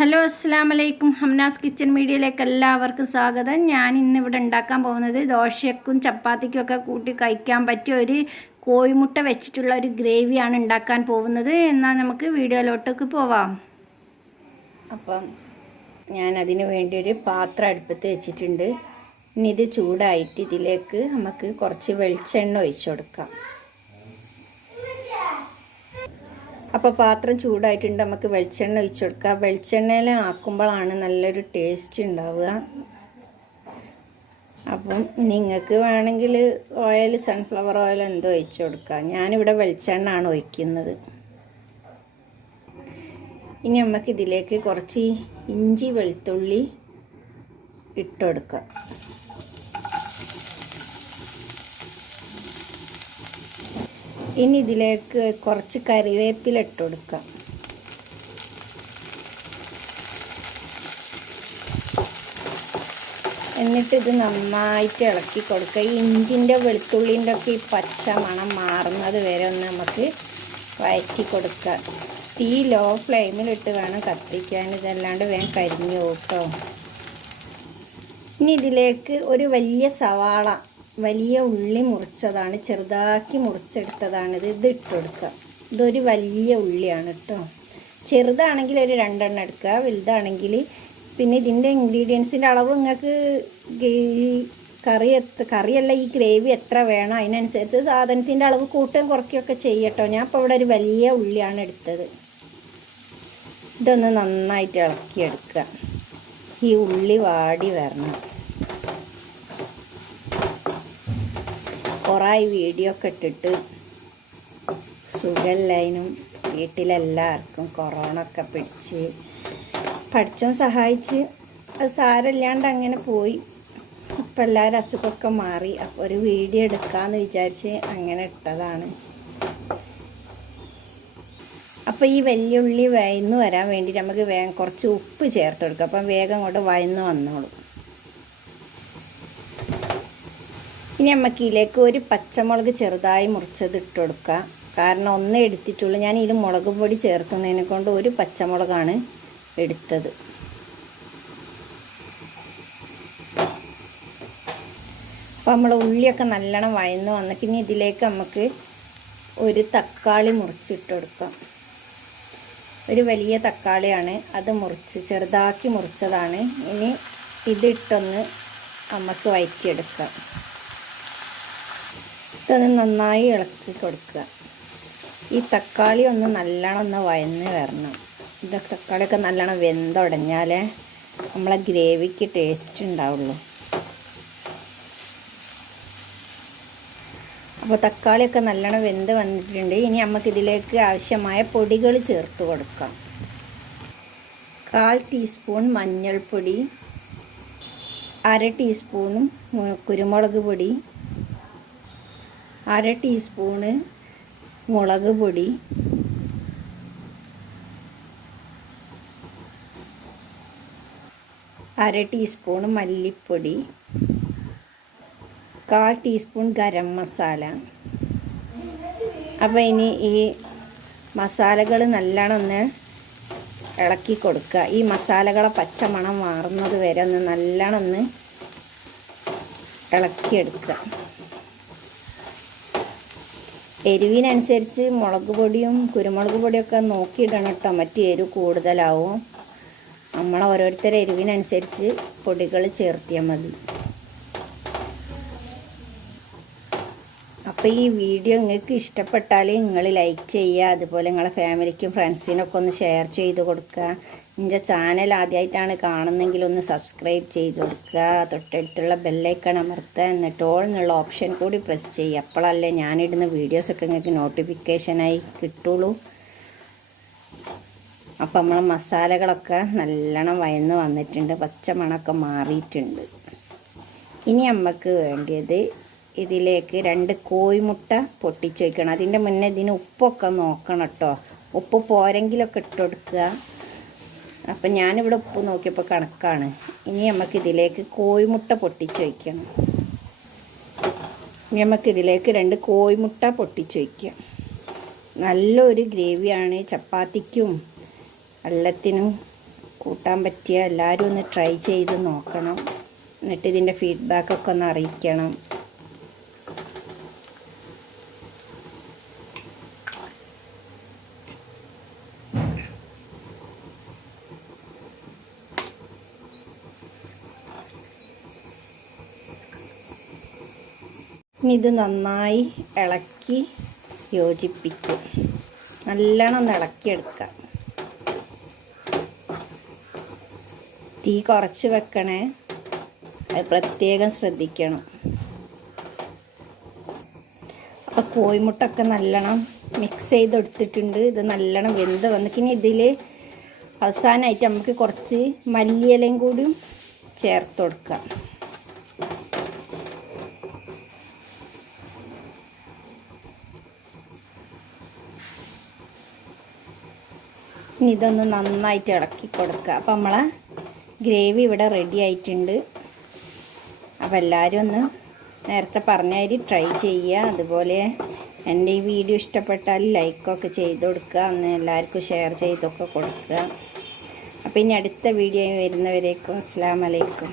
Hello അസ്സലാമു അലൈക്കും. Hamnas kitchen മീഡിയയിലേക്ക് എല്ലാവർക്കും സ്വാഗതം. ഞാൻ ഇന്നിവിടെ ഉണ്ടാക്കാൻ പോകുന്നത് ദോശയ്ക്കും ചപ്പാത്തിക്കും ഒക്കെ കൂട്ടി കഴിക്കാൻ പറ്റിയ ഒരു കോഴിമുട്ട വെച്ചിട്ടുള്ള ഒരു ഗ്രേവിയാണ് ഉണ്ടാക്കാൻ പോകുന്നത്. എന്നാൽ നമുക്ക് വീഡിയോയിലോട്ടേക്ക് പോവാം. അപ്പം ഞാൻ അതിന് വേണ്ടി ഒരു പാത്രം അടുപ്പത്ത് വെച്ചിട്ടുണ്ട്. ഇനി ഇത് ചൂടായിട്ട് ഇതിലേക്ക് നമുക്ക് കുറച്ച് വെളിച്ചെണ്ണ ഒഴിച്ചു കൊടുക്കാം. അപ്പോൾ പാത്രം ചൂടായിട്ടുണ്ട്, നമുക്ക് വെളിച്ചെണ്ണ ഒഴിച്ചു കൊടുക്കാം. വെളിച്ചെണ്ണയിൽ ആക്കുമ്പോഴാണ് നല്ലൊരു ടേസ്റ്റ് ഉണ്ടാവുക. അപ്പം നിങ്ങൾക്ക് വേണമെങ്കിൽ ഓയിൽ, സൺഫ്ലവർ ഓയിൽ എന്തോ ഒഴിച്ചു കൊടുക്കാം. ഞാനിവിടെ വെളിച്ചെണ്ണ ആണ് ഒഴിക്കുന്നത്. ഇനി നമുക്കിതിലേക്ക് കുറച്ച് ഇഞ്ചി വെളുത്തുള്ളി ഇട്ടുകൊടുക്കാം. ഇനി ഇതിലേക്ക് കുറച്ച് കറിവേപ്പില ഇട്ട് കൊടുക്കാം. എന്നിട്ട് ഇത് നന്നായിട്ട് ഇളക്കി കൊടുക്കുക. ഈ ഇഞ്ചിൻ്റെ വെളുത്തുള്ളിൻ്റെ ഒക്കെ ഈ പച്ച മണം മാറുന്നത് വരെ ഒന്ന് നമുക്ക് വഴറ്റി കൊടുക്കുക. തീ ലോ ഫ്ലെയിമിലിട്ട് വേണം കത്തിക്കാൻ, ഇതല്ലാണ്ട് വേഗം കരിഞ്ഞു പോട്ടോ. ഇനി ഇതിലേക്ക് ഒരു വലിയ സവാള, വലിയ ഉള്ളി മുറിച്ചതാണ്, ചെറുതാക്കി മുറിച്ചെടുത്തതാണിത്. ഇത് ഇട്ട് കൊടുക്കുക. ഇതൊരു വലിയ ഉള്ളിയാണ് കേട്ടോ. ചെറുതാണെങ്കിൽ ഒരു 2 എണ്ണം എടുക്കുക, വലുതാണെങ്കിൽ പിന്നെ ഇതിൻ്റെ ഇൻഗ്രീഡിയൻസിൻ്റെ അളവ് നിങ്ങൾക്ക് കറിയല്ല ഈ ഗ്രേവി എത്ര വേണം അതിനനുസരിച്ച് സാധനത്തിൻ്റെ അളവ് കൂട്ടുകയും കുറയ്ക്കുകയൊക്കെ ചെയ്യട്ടോ. ഞാൻ ഇപ്പോൾ ഇവിടെ ഒരു വലിയ ഉള്ളിയാണ് എടുത്തത്. ഇതൊന്ന് നന്നായിട്ട് ഇളക്കിയെടുക്കുക. ഈ ഉള്ളി വാടി വരണം. കുറേ വീഡിയോ ഒക്കെ ഇട്ടിട്ട് സുഖമില്ലാനും വീട്ടിലെല്ലാവർക്കും കൊറോണ ഒക്കെ പിടിച്ച് പഠിച്ചോൻ സഹായിച്ച് അത് സാരമില്ലാണ്ട് അങ്ങനെ പോയി. ഇപ്പം എല്ലാവരും അസുഖമൊക്കെ മാറി. അപ്പോൾ ഒരു വീഡിയോ എടുക്കാമെന്ന് വിചാരിച്ച് അങ്ങനെ ഇട്ടതാണ്. അപ്പോൾ ഈ വെല്ലുള്ളി വയന്ന് വരാൻ വേണ്ടി നമുക്ക് വേഗം കുറച്ച് ഉപ്പ് ചേർത്ത് കൊടുക്കുക. അപ്പം വേഗം അങ്ങോട്ട് വയന്ന് വന്നോളും. ഇനി നമുക്ക് ഇതിലേക്ക് ഒരു പച്ചമുളക് ചെറുതായി മുറിച്ചത് ഇട്ട് കൊടുക്കുക. കാരണം ഒന്നേ എടുത്തിട്ടുള്ളൂ. ഞാൻ ഇതിൽ മുളക് പൊടി ചേർക്കുന്നതിനെ കൊണ്ട് ഒരു പച്ചമുളകാണ് എടുത്തത്. അപ്പോൾ നമ്മൾ ഉള്ളിയൊക്കെ നല്ലോണം വയന്ന് വന്നിട്ട് ഇനി ഇതിലേക്ക് നമുക്ക് ഒരു തക്കാളി മുറിച്ചിട്ട് കൊടുക്കാം. ഒരു വലിയ തക്കാളിയാണ്, അത് ചെറുതാക്കി മുറിച്ചതാണ്. ഇനി ഇതിട്ടൊന്ന് നമുക്ക് വഴറ്റിയെടുക്കാം. ഇതൊന്ന് നന്നായി ഇളക്കി കൊടുക്കുക. ഈ തക്കാളി ഒന്ന് നല്ലോണം ഒന്ന് വഴന്ന് വരണം. തക്കാളിയൊക്കെ നല്ലോണം വെന്തുടഞ്ഞാലേ നമ്മളെ ഗ്രേവിക്ക് ടേസ്റ്റ് ഉണ്ടാവുള്ളൂ. അപ്പോൾ തക്കാളിയൊക്കെ നല്ലോണം വെന്ത് വന്നിട്ടുണ്ട്. ഇനി നമുക്കിതിലേക്ക് ആവശ്യമായ പൊടികൾ ചേർത്ത് കൊടുക്കാം. 1/4 ടീസ്പൂൺ മഞ്ഞൾപ്പൊടി, 1/2 ടീസ്പൂണും കുരുമുളക് പൊടി, 1/2 ടീസ്പൂണ് മുളക് പൊടി, 1/2 ടീസ്പൂണ് മല്ലിപ്പൊടി, 1/4 ടീസ്പൂൺ ഗരം മസാല. അപ്പോൾ ഇനി ഈ മസാലകൾ നല്ലോണം ഒന്ന് ഇളക്കി കൊടുക്കുക. ഈ മസാലകളെ പച്ചമണം മാറുന്നത് വരെ ഒന്ന് നല്ലോണം ഒന്ന് ഇളക്കിയെടുക്കുക. എരിവിനനുസരിച്ച് മുളക് പൊടിയും കുരുമുളക് പൊടിയൊക്കെ നോക്കിയിടണം കേട്ടോ. മറ്റ് എരിവ് കൂടുതലാവും. നമ്മൾ ഓരോരുത്തരുടെ എരിവിനനുസരിച്ച് പൊടികൾ ചേർത്തിയാൽ മതി. അപ്പോൾ ഈ വീഡിയോ നിങ്ങൾക്ക് ഇഷ്ടപ്പെട്ടാൽ നിങ്ങൾ ലൈക്ക് ചെയ്യുക. അതുപോലെ നിങ്ങളെ ഫാമിലിക്കും ഫ്രണ്ട്സിനൊക്കെ ഒന്ന് ഷെയർ ചെയ്ത് കൊടുക്കുക. എൻ്റെ ചാനൽ ആദ്യമായിട്ടാണ് കാണുന്നെങ്കിൽ ഒന്ന് സബ്സ്ക്രൈബ് ചെയ്ത് കൊടുക്കുക. തൊട്ടടുത്തുള്ള ബെല്ലൈക്കൺ അമർത്തുക. എന്നിട്ട് ഓൾ എന്നുള്ള ഓപ്ഷൻ കൂടി പ്രസ് ചെയ്യുക. അപ്പോഴല്ലേ ഞാനിടുന്ന വീഡിയോസൊക്കെ നിങ്ങൾക്ക് നോട്ടിഫിക്കേഷനായി കിട്ടുള്ളൂ. അപ്പോൾ നമ്മളെ മസാലകളൊക്കെ നല്ലോണം വയന്ന് വന്നിട്ടുണ്ട്, പച്ചമണമൊക്കെ മാറിയിട്ടുണ്ട്. ഇനി നമുക്ക് വേണ്ടിയത് ഇതിലേക്ക് 2 കോഴിമുട്ട പൊട്ടിച്ച് വയ്ക്കണം. അതിൻ്റെ മുന്നേ ഇതിന് ഉപ്പൊക്കെ നോക്കണം കേട്ടോ. ഉപ്പ് പോരെങ്കിലൊക്കെ ഇട്ട് കൊടുക്കുക. അപ്പം ഞാനിവിടെ ഉപ്പ് നോക്കിയപ്പോൾ കണക്കാണ്. ഇനി നമുക്കിതിലേക്ക് കോഴിമുട്ട പൊട്ടിച്ച് വയ്ക്കണം. നമുക്കിതിലേക്ക് 2 കോഴിമുട്ട പൊട്ടിച്ച് വയ്ക്കാം. നല്ലൊരു ഗ്രേവിയാണ്. ചപ്പാത്തിക്കും എല്ലാത്തിനും കൂട്ടാൻ പറ്റിയ എല്ലാവരും ഒന്ന് ട്രൈ ചെയ്ത് നോക്കണം. എന്നിട്ട് ഇതിൻ്റെ ഫീഡ്ബാക്കൊക്കെ ഒന്ന് അറിയിക്കണം. ഇനി ഇത് നന്നായി ഇളക്കി യോജിപ്പിക്കും. നല്ലോണം ഒന്ന് ഇളക്കിയെടുക്കാം. തീ കുറച്ച് വെക്കണേ, അത് പ്രത്യേകം ശ്രദ്ധിക്കണം. അപ്പോൾ കോഴിമുട്ടൊക്കെ നല്ലോണം മിക്സ് ചെയ്തെടുത്തിട്ടുണ്ട്. ഇത് നല്ലോണം വെന്ത് വന്നിക്കിനി ഇതിൽ അവസാനമായിട്ട് നമുക്ക് കുറച്ച് മല്ലിയിലയും കൂടിയും ചേർത്ത് കൊടുക്കാം. ഇനി ഇതൊന്ന് നന്നായിട്ട് ഇളക്കി കൊടുക്കുക. അപ്പം നമ്മളെ ഗ്രേവി ഇവിടെ റെഡി ആയിട്ടുണ്ട്. അപ്പോൾ എല്ലാവരും ഒന്ന് നേരത്തെ പറഞ്ഞാൽ ട്രൈ ചെയ്യുക. അതുപോലെ എൻ്റെ ഈ വീഡിയോ ഇഷ്ടപ്പെട്ടാൽ ലൈക്കൊക്കെ ചെയ്ത് കൊടുക്കുക, ഒന്ന് എല്ലാവർക്കും ഷെയർ ചെയ്തൊക്കെ കൊടുക്കുക. അപ്പോൾ ഇനി അടുത്ത വീഡിയോ വരുന്നവരേക്കും അസ്സലാമു അലൈക്കും.